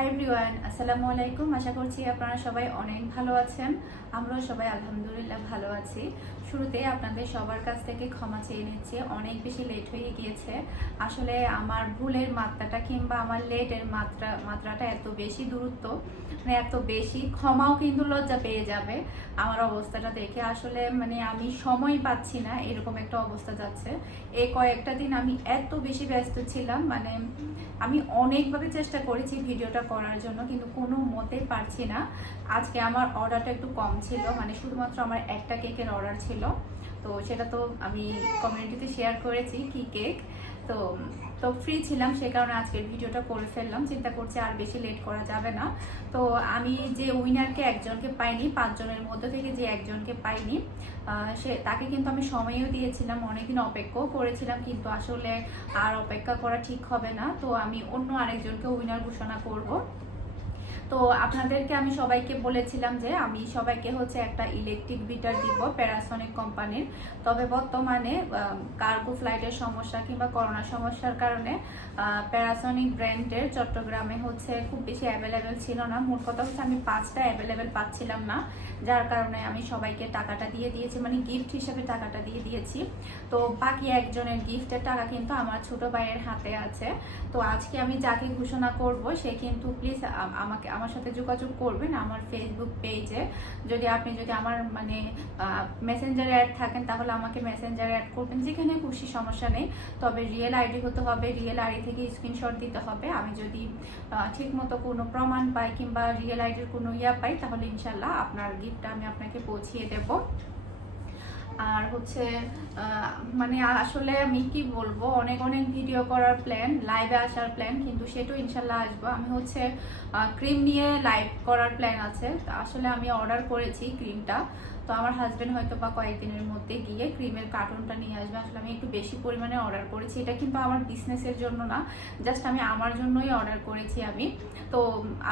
Hi everyone আসসালামু আলাইকুম। আশা করছি আপনারা সবাই অনেক ভালো আছেন। আমরাও সবাই আলহামদুলিল্লাহ ভালো আছি। শুরুতে আপনাদের সবার কাছ থেকে ক্ষমা চেয়ে নিচ্ছি। অনেক বেশি লেট হয়ে গিয়েছে। আসলে আমার ভুলের মাত্রাটা কিংবা আমার লেটের মাত্রা, মাত্রাটা এত বেশি দূরত্ব মানে এত বেশি ক্ষমাও কিন্তু লজ্জা পেয়ে যাবে আমার অবস্থাটা দেখে। আসলে মানে আমি সময় পাচ্ছি না, এরকম একটা অবস্থা যাচ্ছে। এই কয়েকটা দিন আমি এত বেশি ব্যস্ত ছিলাম মানে আমি অনেকভাবে চেষ্টা করেছি ভিডিওটা করার জন্য, কিন্তু কোনো মতে পারছি না। আজকে আমার অর্ডারটা একটু কম ছিল মানে শুধুমাত্র আমার একটা কেকের অর্ডার ছিল। তো সেটা তো আমি কমিউনিটিতে শেয়ার করেছি কি কেক তো তো ফ্রি ছিলাম সে কারণে আজকের ভিডিওটা করে ফেললাম। চিন্তা করছি আর বেশি লেট করা যাবে না। তো আমি যে উইনারকে একজনকে পাইনি, পাঁচজনের মধ্যে থেকে যে একজনকে পাইনি সে, তাকে কিন্তু আমি সময়ও দিয়েছিলাম, অনেকদিন অপেক্ষাও করেছিলাম, কিন্তু আসলে আর অপেক্ষা করা ঠিক হবে না। তো আমি অন্য আরেকজনকে উইনার ঘোষণা করব। তো আপনাদেরকে আমি সবাইকে বলেছিলাম যে আমি সবাইকে হচ্ছে একটা ইলেকট্রিক বিটার দিব প্যারাসনিক কোম্পানির তবে বর্তমানে কার্গো ফ্লাইটের সমস্যা কিংবা করোনা সমস্যার কারণে প্যারাসনিক ব্র্যান্ডের চট্টগ্রামে হচ্ছে খুব বেশি অ্যাভেলেবেল ছিল না। মোট কথা হচ্ছে আমি পাঁচটা অ্যাভেলেবেল পাচ্ছিলাম না। যার কারণে আমি সবাইকে টাকাটা দিয়ে দিয়েছি মানে গিফট হিসেবে টাকাটা দিয়ে দিয়েছি। তো বাকি একজনের গিফটের টাকা কিন্তু আমার ছোট ভাইয়ের হাতে আছে। তো আজকে আমি যাকে ঘোষণা করব, সে কিন্তু প্লিজ আমাকে আমার সাথে যোগাযোগ করবেন আমার ফেসবুক পেজে যদি আপনি যদি আমার মানে মেসেঞ্জারে অ্যাড থাকেন, তাহলে আমাকে মেসেঞ্জারে অ্যাড করবেন। যেখানে খুশি, সমস্যা নেই। তবে রিয়েল আইডি হতে হবে রিয়েল আইডি থেকে স্ক্রিনশট দিতে হবে। আমি যদি ঠিক মতো কোনো প্রমাণ পাই কিংবা রিয়েল আইডির কোনো ইয়া পাই, তাহলে ইনশাল্লাহ আপনার গিফটটা আমি আপনাকে পৌঁছিয়ে দেবো। আর হচ্ছে মানে আসলে আমি কি বলব, অনেক অনেক ভিডিও করার প্ল্যান লাইভে আসার প্ল্যান কিন্তু সেটাও ইনশাল্লাহ আসব। আমি হচ্ছে ক্রিম নিয়ে লাইভ করার প্ল্যান আছে। আসলে আমি অর্ডার করেছি ক্রিমটা তো আমার হাজব্যান্ড হয়তো বা কয়েকদিনের মধ্যে গিয়ে ক্রিমের কার্টুনটা নিয়ে আসবে। আসলে আমি একটু বেশি পরিমাণে অর্ডার করেছি। এটা কিন্তু আমার বিজনেসের জন্য না জাস্ট আমি আমার জন্যই অর্ডার করেছি আমি। তো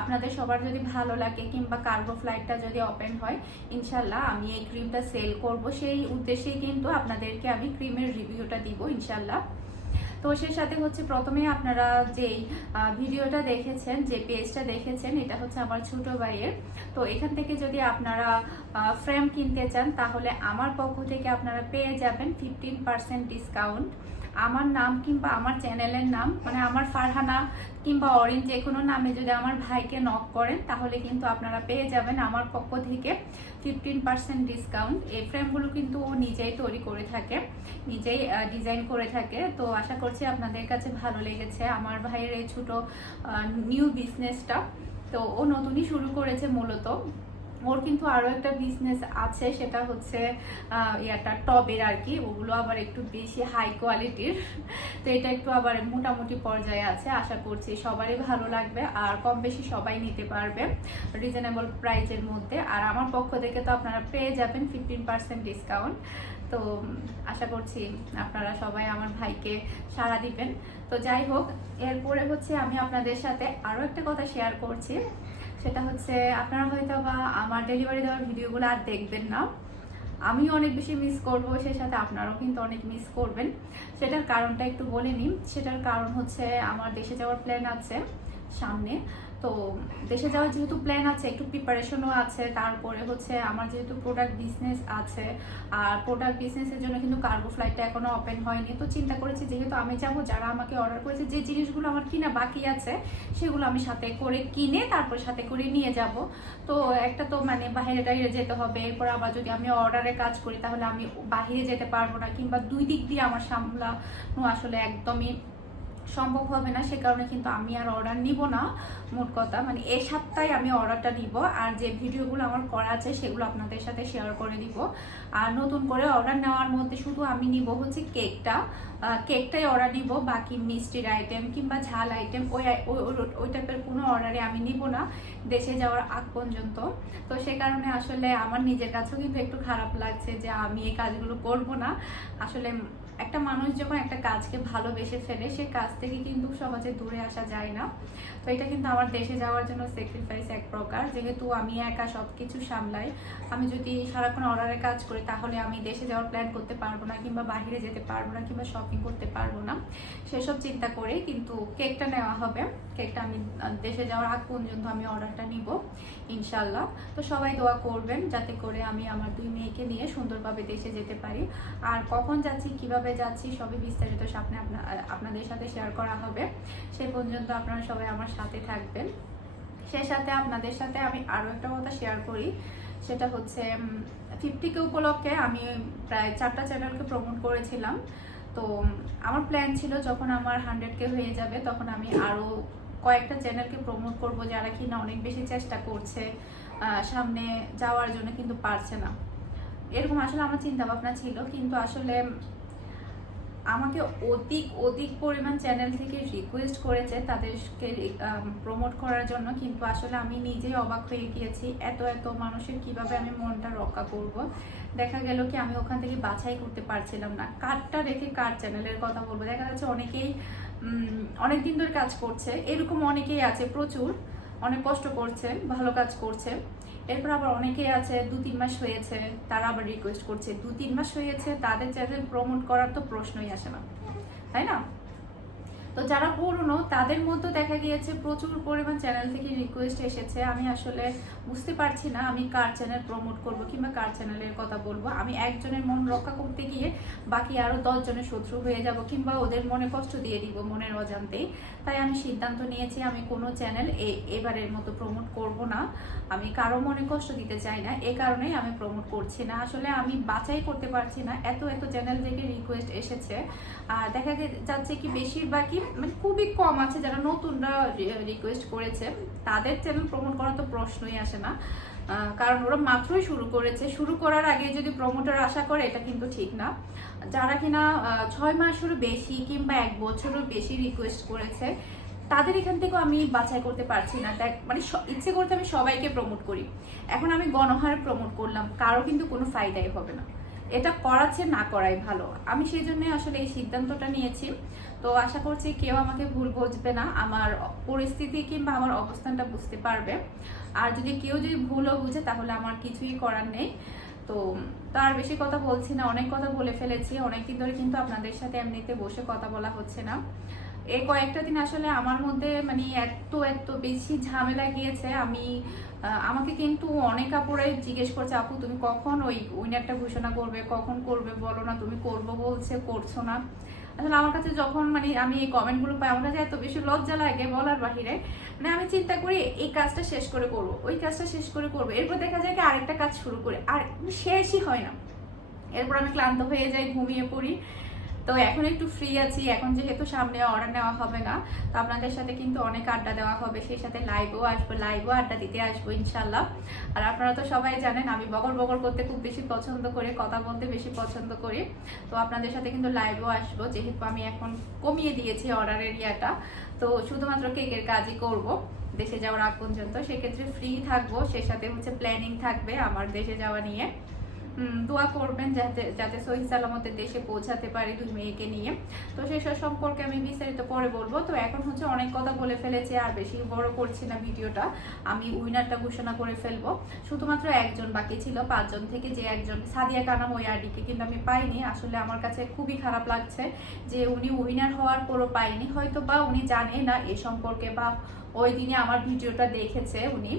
আপনাদের সবার যদি ভালো লাগে, কিংবা কার্গো ফ্লাইটটা যদি ওপেন হয়, ইনশাল্লাহ আমি এই ক্রিমটা সেল করব। সেই উদ্দেশ্যেই কিন্তু আপনাদেরকে আমি ক্রিমের রিভিউটা দিব ইনশাল্লাহ তো সে সাথে হচ্ছে প্রথমে আপনারা যেই ভিডিওটা দেখেছেন, যে পেজটা দেখেছেন, এটা হচ্ছে আমার ছোট ভাইয়ের। তো এখান থেকে যদি আপনারা ফ্রেম কিনতে চান, তাহলে আমার পক্ষ থেকে আপনারা পেয়ে যাবেন ফিফটিন পার্সেন্ট ডিসকাউন্ট আমার নাম কিংবা আমার চ্যানেলের নাম মানে আমার ফারহানা কিংবা অরেঞ্জ যে কোনো নামে যদি আমার ভাইকে নক করেন, তাহলে কিন্তু আপনারা পেয়ে যাবেন আমার পক্ষ থেকে ফিফটিন পার্সেন্ট ডিসকাউন্ট এই ফ্রেমগুলো কিন্তু ও নিজেই তৈরি করে থাকে, নিজেই ডিজাইন করে থাকে। তো আশা করছি আপনাদের কাছে ভালো লেগেছে। আমার ভাইয়ের এই ছোটো নিউ বিজনেসটা তো ও নতুনই শুরু করেছে মূলত। ওর কিন্তু আরও একটা বিজনেস আছে, সেটা হচ্ছে ইয়াটা টবের আর কি ওগুলো আবার একটু বেশি হাই কোয়ালিটির তো এটা একটু আবার মোটামুটি পর্যায়ে আছে, আশা করছি সবারই ভালো লাগবে, আর কম বেশি সবাই নিতে পারবে রিজনেবল প্রাইজের মধ্যে। আর আমার পক্ষ থেকে তো আপনারা পেয়ে যাবেন ফিফটিন পার্সেন্ট ডিসকাউন্ট তো, আশা করছি আপনারা সবাই আমার ভাইকে সাড়া দিবেন। তো যাই হোক, এরপরে হচ্ছে আমি আপনাদের সাথে আরও একটা কথা শেয়ার করছি। সেটা হচ্ছে আপনারা হয়তো বা আমার ডেলিভারি দেওয়ার ভিডিওগুলো আর দেখবেন না। আমি অনেক বেশি মিস করব, সেই সাথে আপনারাও কিন্তু অনেক মিস করবেন। সেটার কারণটা একটু বলে নিন সেটার কারণ হচ্ছে আমার দেশে যাওয়ার প্ল্যান আছে সামনে। তো দেশে যাওয়ার যেহেতু প্ল্যান আছে, একটু প্রিপারেশনও আছে, তারপরে হচ্ছে আমার যেহেতু প্রোডাক্ট বিজনেস আছে, আর প্রোডাক্ট বিজনেসের জন্য কিন্তু কার্গো ফ্লাইটটা এখনও ওপেন হয়নি। তো চিন্তা করেছি যেহেতু আমি যাব, যারা আমাকে অর্ডার করেছে, যে জিনিসগুলো আমার কিনা বাকি আছে, সেগুলো আমি সাথে করে কিনে তারপর সাথে করে নিয়ে যাব। তো একটা তো মানে বাইরে টাইরে যেতে হবে, এরপর আবার যদি আমি অর্ডারে কাজ করি, তাহলে আমি বাইরে যেতে পারব না, কিংবা দুই দিক দিয়ে আমার সামলানো আসলে একদমই সম্ভব হবে না, সে কারণে কিন্তু আমি আর অর্ডার নিব না, মোট কথা। মানে এই সপ্তাহে আমি অর্ডারটা নিব, আর যে ভিডিওগুলো আমার করা আছে সেগুলো আপনাদের সাথে শেয়ার করে দিব আর নতুন করে অর্ডার নেওয়ার মধ্যে শুধু আমি নিব হচ্ছে কেকটা কেকটাই অর্ডার নিব, বাকি মিষ্টির আইটেম কিংবা ঝাল আইটেম ওই- ওই টাইপের কোনো অর্ডারে আমি নিব না, দেশে যাওয়ার আগ পর্যন্ত। তো সে কারণে আসলে আমার নিজের কাছেও কিন্তু একটু খারাপ লাগছে যে আমি এই কাজগুলো করব না। আসলে একটা মানুষ যখন একটা কাজকে ভালোবেসে ফেলে, সে কাজ থেকে কিন্তু সহজে দূরে আসা যায় না। তো এটা কিন্তু আমার দেশে যাওয়ার জন্য স্যাক্রিফাইস এক প্রকার। যেহেতু আমি একা সব কিছু সামলাই, আমি যদি সারাক্ষণ অর্ডারের কাজ করি, তাহলে আমি দেশে যাওয়ার প্ল্যান করতে পারব না কিংবা বাইরে যেতে পারব না কিংবা শপিং করতে পারব না। সেসব চিন্তা করে কিন্তু কেকটা নেওয়া হবে। কেকটা আমি দেশে যাওয়ার আগ পর্যন্ত আমি অর্ডারটা নিব ইনশাল্লাহ তো সবাই দোয়া করবেন যাতে করে আমি আমার দুই মেয়েকে নিয়ে সুন্দরভাবে দেশে যেতে পারি। আর কখন যাচ্ছি, কীভাবে যাচ্ছি, সবই বিস্তারিত সামনে আপনা- আপনাদের সাথে শেয়ার করা হবে। সে পর্যন্ত আপনারা সবাই আমার সাথে থাকবেন। সে সাথে আপনাদের সাথে আমি আরও একটা কথা শেয়ার করি। সেটা হচ্ছে ফিফটিকে উপলক্ষে আমি প্রায় চারটা চ্যানেলকে প্রমোট করেছিলাম। তো আমার প্ল্যান ছিল যখন আমার হান্ড্রেডকে হয়ে যাবে, তখন আমি আরও কয়েকটা চ্যানেলকে প্রমোট করব যারা কিনা অনেক বেশি চেষ্টা করছে সামনে যাওয়ার জন্য কিন্তু পারছে না। এরকম আসলে আমার চিন্তা ভাবনা ছিল। কিন্তু আসলে আমাকে অধিক অধিক পরিমাণ চ্যানেল থেকে রিকোয়েস্ট করেছে তাদেরকে প্রমোট করার জন্য। কিন্তু আসলে আমি নিজেই অবাক হয়ে গিয়েছি, এত এত মানুষের কীভাবে আমি মনটা রক্ষা করব। দেখা গেল কি আমি ওখান থেকে বাছাই করতে পারছিলাম না। কারটা রেখে কার চ্যানেলের কথা বলব? দেখা যাচ্ছে অনেকেই অনেক দিন ধরে কাজ করছে। এরকম অনেকেই আছে প্রচুর। অনেক কষ্ট করছে, ভালো কাজ করছে। এরপর আবার অনেকে আছে দু তিন মাস হয়েছে, তারা আবার রিকোয়েস্ট করছে। দু তিন মাস হয়েছে, তাদের চ্যানেল প্রমোট করার তো প্রশ্নই আসে না। তাই না? তো যারা পুরনো, তাদের মধ্যে দেখা গিয়েছে প্রচুর পরিমাণ চ্যানেল থেকে রিকোয়েস্ট এসেছে। আমি আসলে বুঝতে পারছি না আমি কার চ্যানেল প্রমোট করব কিংবা কার চ্যানেলের কথা বলব। আমি একজনের মন রক্ষা করতে গিয়ে বাকি আরও দশ জনের শত্রু হয়ে যাব কিংবা ওদের মনে কষ্ট দিয়ে দিব মনের অজান্তেই। তাই আমি সিদ্ধান্ত নিয়েছি আমি কোনো চ্যানেল এবারের মতো প্রমোট করব না। আমি কারও মনে কষ্ট দিতে চাই না, এ কারণেই আমি প্রমোট করছি না। আসলে আমি বাছাই করতে পারছি না। এত এত চ্যানেল থেকে রিকোয়েস্ট এসেছে। দেখা যাচ্ছে কি বেশিরভাগই মানে খুবই কম আছে যারা নতুনরা রিকোয়েস্ট করেছে। তাদের চ্যানেল প্রমোট করা তো প্রশ্নই আসে না। কারণ ওরা মাত্রই শুরু করেছে। শুরু করার আগে যদি প্রমোটার আশা করে, এটা কিন্তু ঠিক না। যারা কিনা ছয় মাসেরও বেশি কিংবা এক বছরের বেশি রিকোয়েস্ট করেছে, তাদের এখান থেকেও আমি বাছাই করতে পারছি না। দেখ মানে ইচ্ছে করতে আমি সবাইকে প্রমোট করি। এখন আমি গণহার প্রমোট করলাম, কারও কিন্তু কোনো ফায়দাই হবে না। এটা করাচ্ছে, না করাই ভালো। আমি সেই জন্য আসলে এই সিদ্ধান্তটা নিয়েছি। তো আশা করছি কেউ আমাকে ভুল বুঝবে না, আমার পরিস্থিতি কিংবা আমার অবস্থানটা বুঝতে পারবে। আর যদি কেউ যদি ভুলও বুঝে, তাহলে আমার কিছুই করার নেই। তো তার বেশি কথা বলছি না, অনেক কথা বলে ফেলেছি। অনেকদিন ধরে কিন্তু আপনাদের সাথে এমনিতে বসে কথা বলা হচ্ছে না। এই কয়েকটা দিন আসলে আমার মধ্যে মানে এত এত বেশি ঝামেলা গিয়েছে। আমি আমাকে কিন্তু অনেক আপুরাই জিজ্ঞেস করছে, আপু, তুমি কখন ওই উইনারটা ঘোষণা করবে? কখন করবে? বলো না, তুমি করব বলছে, করছ না। আসলে আমার কাছে যখন মানে আমি এই কমেন্টগুলো পাই, আমার কাছে এত বেশি লজ্জা লাগে বলার বাহিরে। মানে আমি চিন্তা করি, এই কাজটা শেষ করে করব, ওই কাজটা শেষ করে করব। এরপর দেখা যায় কি আরেকটা কাজ শুরু করে, আর শেষই হয় না। এরপর আমি ক্লান্ত হয়ে যাই, ঘুমিয়ে পড়ি। তো এখন একটু ফ্রি আছি। এখন যেহেতু সামনে অর্ডার নেওয়া হবে না, তো আপনাদের সাথে কিন্তু অনেক আড্ডা দেওয়া হবে। সেই সাথে লাইভও আসব লাইভও আড্ডা দিতে আসব ইনশাল্লাহ আর আপনারা তো সবাই জানেন, আমি বগর বগর করতে খুব বেশি পছন্দ করি, কথা বলতে বেশি পছন্দ করি। তো আপনাদের সাথে কিন্তু লাইভও আসব, যেহেতু আমি এখন কমিয়ে দিয়েছি অর্ডারের ইয়াটা। তো শুধুমাত্র কেকের কাজই করব, দেশে যাওয়ার আগ পর্যন্ত। সেক্ষেত্রে ফ্রি থাকব সে সাথে হচ্ছে প্ল্যানিং থাকবে আমার দেশে যাওয়া নিয়ে। দোয়া করবেন যাতে যাতে সহি সালামতে দেশে পৌঁছাতে পারি দুই মেয়েকে নিয়ে। তো সেসব সম্পর্কে আমি বিস্তারিত পরে বলব। তো এখন হচ্ছে অনেক কথা বলে ফেলেছি, আর বেশি বড় করছি না ভিডিওটা। আমি উইনারটা ঘোষণা করে ফেলব। শুধুমাত্র একজন বাকি ছিল, পাঁচজন থেকে যে একজন সাদিয়া কানাম ওই আরডিকে কিন্তু আমি পাইনি। আসলে আমার কাছে খুবই খারাপ লাগছে যে উনি উইনার হওয়ার পরও পাইনি। হয়তো বা উনি জানে না এ সম্পর্কে, বা ওই দিনে আমার ভিডিওটা দেখেছে উনি।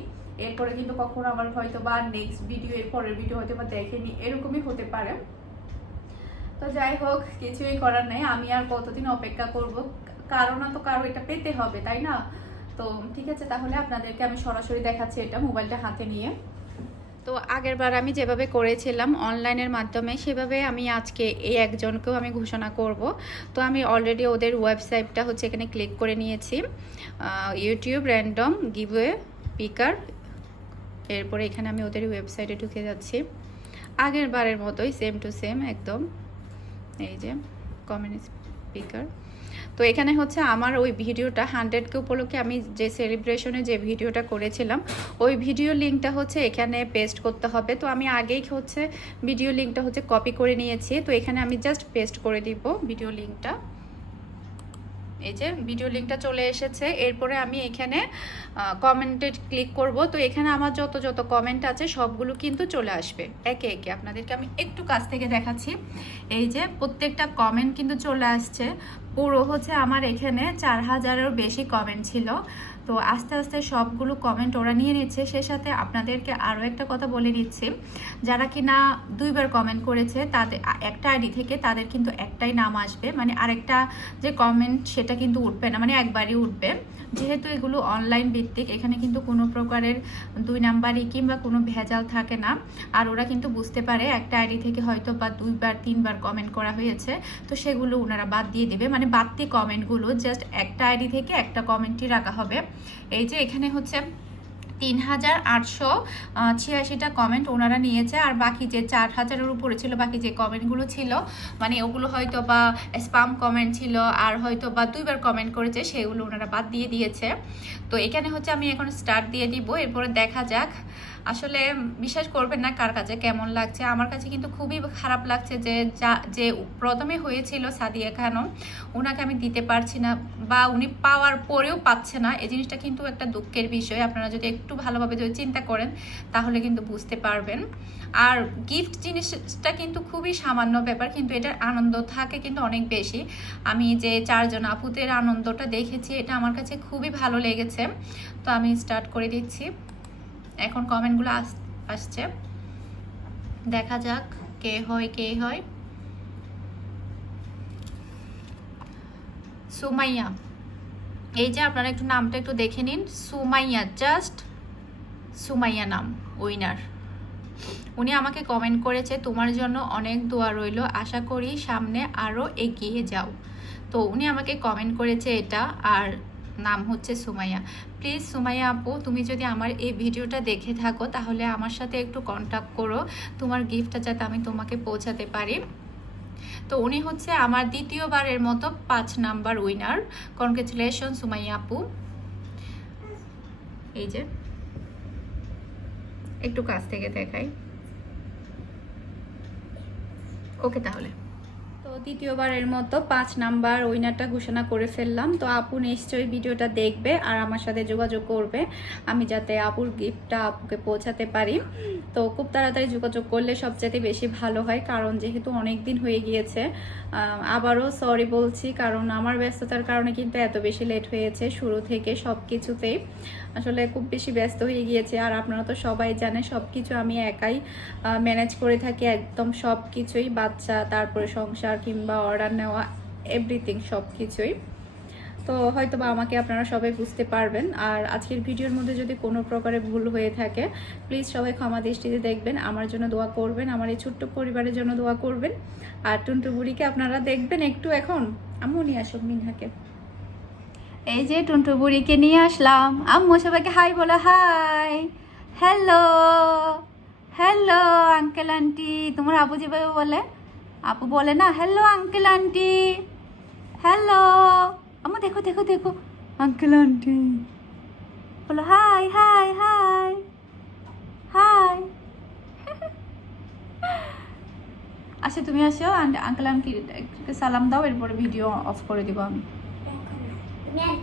এরপরে কিন্তু কখনো আবার হয়তো বা নেক্সট ভিডিও এর পরের ভিডিও হয়তো বা দেখেনি, এরকমই হতে পারে। তো যাই হোক, কিছুই করার নেই, আমি আর কতদিন অপেক্ষা করব? কারও না তো কারও এটা পেতে হবে, তাই না? তো ঠিক আছে, তাহলে আপনাদেরকে আমি সরাসরি দেখাচ্ছি এটা মোবাইলটা হাতে নিয়ে। তো আগের বার আমি যেভাবে করেছিলাম অনলাইনের মাধ্যমে, সেভাবে আমি আজকে এই একজনকেও আমি ঘোষণা করব। তো আমি অলরেডি ওদের ওয়েবসাইটটা হচ্ছে এখানে ক্লিক করে নিয়েছি। ইউটিউব র্যান্ডম গিভওয়ে পিকার এরপরে এখানে আমি ওদের ওয়েবসাইটে ঢুকে যাচ্ছি। আগের বারের মতোই সেম টু সেম একদম। এই যে কমেন্ট স্পিকার তো এখানে হচ্ছে আমার ওই ভিডিওটা হান্ড্রেডকে উপলক্ষে আমি যে সেলিব্রেশনে যে ভিডিওটা করেছিলাম, ওই ভিডিও লিঙ্কটা হচ্ছে এখানে পেস্ট করতে হবে। তো আমি আগেই হচ্ছে ভিডিও লিঙ্কটা হচ্ছে কপি করে নিয়েছি। তো এখানে আমি জাস্ট পেস্ট করে দিব ভিডিও লিঙ্কটা এই যে ভিডিও লিঙ্কটা চলে এসেছে, এরপরে আমি এখানে কমেন্টে ক্লিক করব। তো এখানে আমার যত যত কমেন্ট আছে, সবগুলো কিন্তু চলে আসবে। একে একে আপনাদেরকে আমি একটু কাছ থেকে দেখাচ্ছি। এই যে প্রত্যেকটা কমেন্ট কিন্তু চলে আসছে। পুরো হচ্ছে আমার এখানে চার হাজারেরও বেশি কমেন্ট ছিল। তো আস্তে আস্তে সবগুলো কমেন্ট ওরা নিয়ে নিচ্ছে। সে সাথে আপনাদেরকে আরও একটা কথা বলে দিচ্ছি যারা কি না দুইবার কমেন্ট করেছে তাদের একটা আইডি থেকে তাদের কিন্তু একটাই নাম আসবে। মানে আরেকটা যে কমেন্ট সেটা কিন্তু উঠবে না মানে একবারই উঠবে। যেহেতু এগুলো অনলাইন ভিত্তিক, এখানে কিন্তু কোনো প্রকারের দুই নাম্বারই কিংবা কোনো ভেজাল থাকে না। আর ওরা কিন্তু বুঝতে পারে একটা আইডি থেকে হয়তো বা দুইবার, তিনবার কমেন্ট করা হয়েছে। তো সেগুলো ওনারা বাদ দিয়ে দেবে। মানে বাড়তি কমেন্টগুলো জাস্ট একটা আইডি থেকে একটা কমেন্টই রাখা হবে। এই যে এখানে হচ্ছে তিন হাজার আটশো ছিয়াশিটা কমেন্ট ওনারা নিয়েছে, আর বাকি যে চার হাজারের উপরে ছিল, বাকি যে কমেন্টগুলো ছিল মানে ওগুলো হয়তো বা স্পাম কমেন্ট ছিল, আর হয়তো বা দুইবার কমেন্ট করেছে, সেগুলো ওনারা বাদ দিয়ে দিয়েছে। তো এখানে হচ্ছে আমি এখন স্টার্ট দিয়ে দিব, এরপরে দেখা যাক আসলে বিশ্বাস করবেন না কার কাছে কেমন লাগছে। আমার কাছে কিন্তু খুবই খারাপ লাগছে যে যা, যে প্রথমে হয়েছিল সাদিয়া খানম ওনাকে আমি দিতে পারছি না বা উনি পাওয়ার পরেও পাচ্ছে না। এই জিনিসটা কিন্তু একটা দুঃখের বিষয়। আপনারা যদি একটু ভালোভাবে যদি চিন্তা করেন, তাহলে কিন্তু বুঝতে পারবেন। আর গিফট জিনিসটা কিন্তু খুবই সামান্য ব্যাপার, কিন্তু এটার আনন্দ থাকে কিন্তু অনেক বেশি। আমি যে চারজন আপুদের আনন্দটা দেখেছি, এটা আমার কাছে খুবই ভালো লেগেছে। তো আমি স্টার্ট করে দিচ্ছি। এখন কমেন্টগুলো আস, আসছে। দেখা যাক কে হয় কে হয়। সুমাইয়া, এই যে আপনারা একটু নামটা একটু দেখে নিন। সুমাইয়া জাস্ট সুমাইয়া নাম উইনার উনি আমাকে কমেন্ট করেছে, তোমার জন্য অনেক দোয়া রইল, আশা করি সামনে আরও এগিয়ে যাও। তো উনি আমাকে কমেন্ট করেছে এটা, আর নাম হচ্ছে সুমাইয়া। প্লিজ সুমাইয়া আপু, তুমি যদি আমার এই ভিডিওটা দেখে থাকো, তাহলে আমার সাথে একটু কন্ট্যাক্ট করো। তোমার গিফটটা যাতে আমি তোমাকে পৌঁছাতে পারি। তো উনি হচ্ছে আমার দ্বিতীয়বারের মতো পাঁচ নাম্বার উইনার কনগ্রেচুলেশন সুমাইয়া আপু। এই যে, একটু কাছ থেকে দেখাই। ওকে তাহলে। দ্বিতীয়বারের মতো পাঁচ নাম্বার উইনারটা ঘোষণা করে ফেললাম। তো আপু নিশ্চয়ই ভিডিওটা দেখবে আর আমার সাথে যোগাযোগ করবে। আমি যাতে আপুর গিফটটা আপুকে পৌঁছাতে পারি। তো খুব তাড়াতাড়ি যোগাযোগ করলে সবচেয়ে বেশি ভালো হয়, কারণ যেহেতু অনেক দিন হয়ে গিয়েছে আবারও সরি বলছি, কারণ আমার ব্যস্ততার কারণে কিন্তু এত বেশি লেট হয়েছে শুরু থেকে সব কিছুতেই আসলে খুব বেশি ব্যস্ত হয়ে গিয়েছে, আর আপনারা তো সবাই জানে সব কিছু আমি একাই ম্যানেজ করে থাকি একদম সব কিছুই বাচ্চা, তারপরে সংসার কিংবা অর্ডার নেওয়া এভরিথিং সব কিছুই তো হয়তো বা আমাকে আপনারা সবাই বুঝতে পারবেন। আর আজকের ভিডিওর মধ্যে যদি কোনো প্রকারে ভুল হয়ে থাকে প্লিজ সবাই ক্ষমা দৃষ্টিতে দেখবেন। আমার জন্য দোয়া করবেন, আমার এই ছোট্ট পরিবারের জন্য দোয়া করবেন। আর টুনটু বুড়িকে আপনারা দেখবেন একটু এখন। আম্মু নিয়ে আসো মিনহাকে। এই যে টুনটু বুড়িকে নিয়ে আসলাম। আম্মু, সবাইকে হাই বলো, hi. Hello hello uncle aunty তোমার আপু যেভাবে বলে আপু বলে না হ্যালো আঙ্কেল আন্টি হ্যালো আম্মু দেখো দেখো দেখো। Uncle aunty. বলো হাই হাই হাই হাই। আচ্ছা তুমি আসো আঙ্কেল আন্টি সালাম দাও এরপরে ভিডিও অফ করে দিব আমি। কথা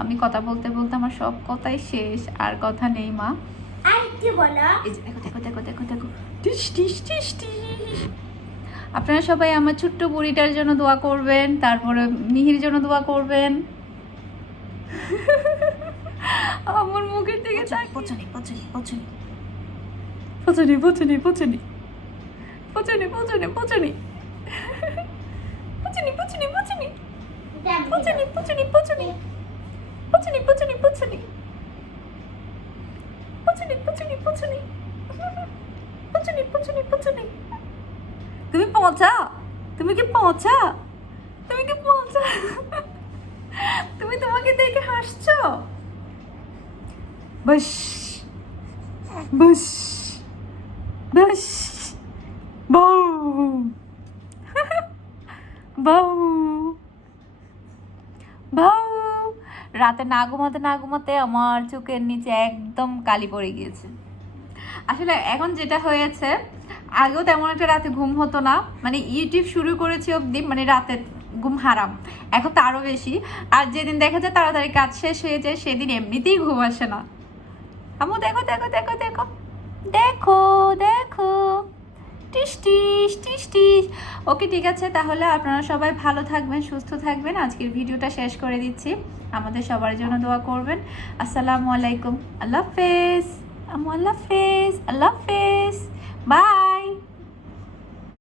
আমি কথা বলতে বলতে আমার সব কথাই শেষ আর কথা নেই মা। আর একটু বলো দেখো দেখো দেখো দেখো দেখো। টিস টিস টিস টিস। আপনারা সবাই আমার ছোট্ট বুড়িটার জন্য দোয়া করবেন তারপরে মিহির জন্য দোয়া করবেন। আমার মুখের দিকে পচনি পচনি পচনি। পচনি পচনি পচনি। পচনি পচনি পচনি। পচনি পচনি পচনি। পচনি পচনি পচনি। পচনি পচনি পচনি। পচনি পচনি পচনি। পচনি পচনি পচনি। তুমি পচা? তুমি কি পচা? তুমি কি পচা? তুমি তোমাকে দেখে হাসছো? বস বস বস, বউ বউ রাতে না ঘুমাতে না ঘুমাতে আমার চোখের নিচে একদম কালি পড়ে গিয়েছে। আসলে এখন যেটা হয়েছে আগেও তেমন একটা রাতে ঘুম হতো না। মানে ইউটিউব শুরু করেছি অবধি মানে রাতে ঘুম হারাম। এখন তো আরও বেশি। আর যেদিন দেখা যায় তাড়াতাড়ি কাজ শেষ হয়ে যায়, সেদিন এমনিতেই ঘুম আসে না। আমু দেখো দেখো দেখো দেখো। দেখো দেখো। টিস টিস টিস টিস। ওকে, ঠিক আছে, তাহলে আপনারা সবাই ভালো থাকবেন, সুস্থ থাকবেন। আজকের ভিডিওটা শেষ করে দিচ্ছি। আমাদের সবার জন্য দোয়া করবেন। আসসালামু আলাইকুম। আল্লাহ হাফেজ। আমু আল্লাহ হাফেজ। আল্লাহ হাফেজ। Bye!